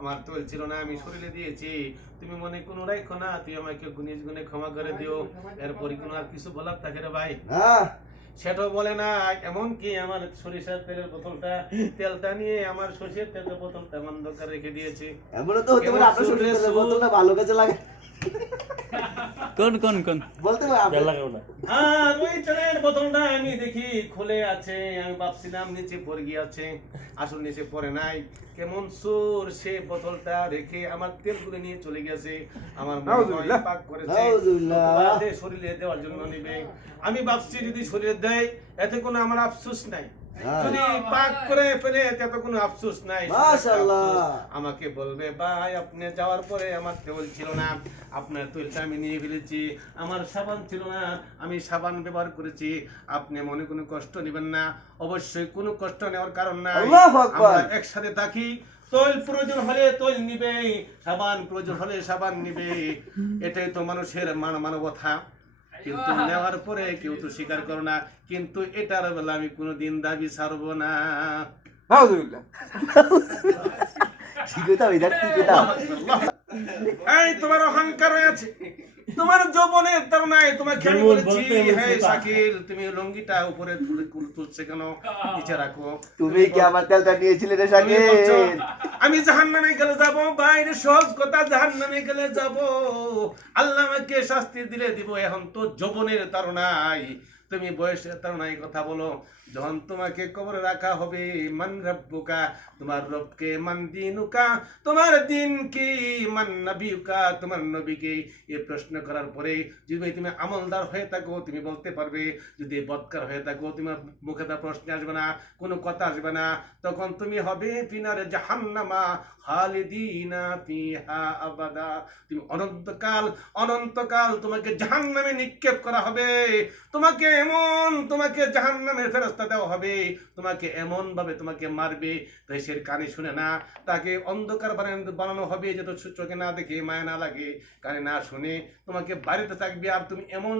আমার তোল ছিল না, আমি শরীরে দিয়েছি, তুমি মনে কোনো রাখো না, তুই আমাকে গুণিস গুণে ক্ষমা করে দিও। এরপরে কোনো আর কিছু বলার থাকে রে ভাই? সেটাও বলে না। এমনকি আমার সরিষার তেলের বোতলটা, তেলটা নিয়ে আমার সরিষার তেলের বোতলটা বন্ধ করে রেখে দিয়েছে। এমনও তো হতে পারে আপনার সরিষার তেলের বোতলটা ভালো কাজে লাগে। কোন কোন কোন বলতে পারে আপনি লাগাও না। আর ওই তেলের বোতলটা আমি দেখি খুলে আছে, আমি ভাবছিলাম নিচে পড়ে গিয়েছে, আসল নিচে পড়ে নাই। কেমন সুর সে বোতলটা রেখে আমার তেলগুলো নিয়ে চলে গেছে। আমার মনে হয় পাক করেছে, অথবা যে শরীরে দেওয়ার জন্য নিবে। আমি ভাবছি যদি শরীরে দেয় এতে কোনো আমার আফসোস নাই, যদি পাক করে ফেলে এতে কোনো আফসোস নাই। মাশাআল্লাহ। আমাকে বলবে ভাই আপনি যাওয়ার পরে আমার তেল ছিল না, আপনার তেলটা আমি নিয়ে ফেলেছি। আমার সাবান ছিল না, আমি সাবান ব্যবহার করেছি। আপনি মনে কোনো কষ্ট নেবেন না, অবশ্যই কোনো কষ্ট নেওয়ার কারণ নাই। আল্লাহু আকবার। আমরা একসাথে থাকি, তৈল প্রয়োজন হলে তৈল নিবে, সাবান প্রয়োজন হলে সাবান নিবে। এটাই তো মানুষের মানবতা। কিন্তু নেওয়ার পরে কেউ তো স্বীকার করো না, কিন্তু এটার বেলা আমি কোনোদিন দাবি ছাড়বো না। ঠিক কথা ওই ঠিক কথা। এই তোমার অহংকার হয়েছে, তোমার যৌবনের তাড়নায় তোমাকে আমি বলেছি, হে শাকিল তুমি লুঙ্গিটা উপরে তুলছে কেন, নিচে রাখো। তুমি কি আমার তেলটা নিয়েছিলে রে তুমি শাকিল? বলছো, আমি জাহান্নামে গেলে যাব, বাইরে সহজ কথা, জাহান্নামে গেলে যাব, আল্লাহ আমাকে শাস্তি দিলে দিব। এখন তো যৌবনের তাড়নায়, তুমি বয়সের তাড়নায় কথা বলো। যখন তোমাকে কবরে রাখা হবে, মান রাব্বুকা, তোমার রবকে, মান দিনুকা, তোমার দিন কি, মান নবিয়ুকা, তোমার নবীকে, এই প্রশ্ন করার পরে যদি তুমি আমলদার হয়ে থাকো তুমি বলতে পারবে, যদি বদকার হয়ে থাকো তোমার মুখে তো প্রশ্ন আসবে না, কোনো কথা আসবে না। তখন তুমি হবে ফিনারে জাহান্নামা খালিদিনা ফিহা আবাদা, তুমি অনন্তকাল অনন্তকাল তোমাকে জাহান্নামে নিক্ষেপ করা হবে। তোমাকে জাহান্নামের ফেরেশতা দেওয়া হবে, তোমাকে এমন ভাবে তোমাকে মারবে, তাই সে কানে শুনে না, তাকে অন্ধকার বানানো হবে যাতে চোখে না দেখে, মায়া না লাগে, কানে না শুনে, তোমাকে বাড়িতে থাকবে। আর তুমি এমন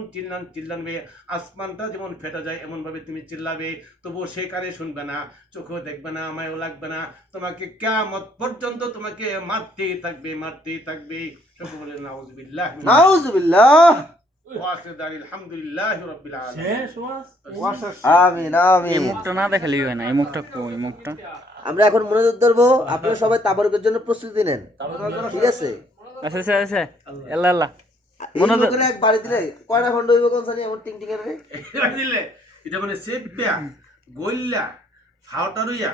চিল্লানবে, আসমানটা যেমন ফেটে যায় এমন ভাবে তুমি চিল্লাবে, তবুও সে কানে শুনবে না, চোখেও দেখবে না, মায়াও লাগবে না। তোমাকে কিয়ামত পর্যন্ত তোমাকে মারতেই থাকবে। সকলে বলেন নাউযুবিল্লাহ। নাউযুবিল্লাহ। আলহামদুলিল্লাহি রাব্বিল আলামিন। আমিন এই আমিন। মুখটা না দেখালেই হয় না, এই মুখটা কই মুখটা। আমরা এখন মনোযোগ ধরবো, আপনারা সবাই তাবারুকের জন্য প্রস্তুতি নেন, ঠিক আছে? আচ্ছা আচ্ছা আচ্ছা, আল্লাহ আল্লাহ। মনোযোগ করে এক বাড়ি দিলে কয়টা খন্ড হইব কোন জানি এমন টিং টিং এর রে? এটা দিলে এটা মানে সেপ্পা গইল্লা ফাওটা রইয়া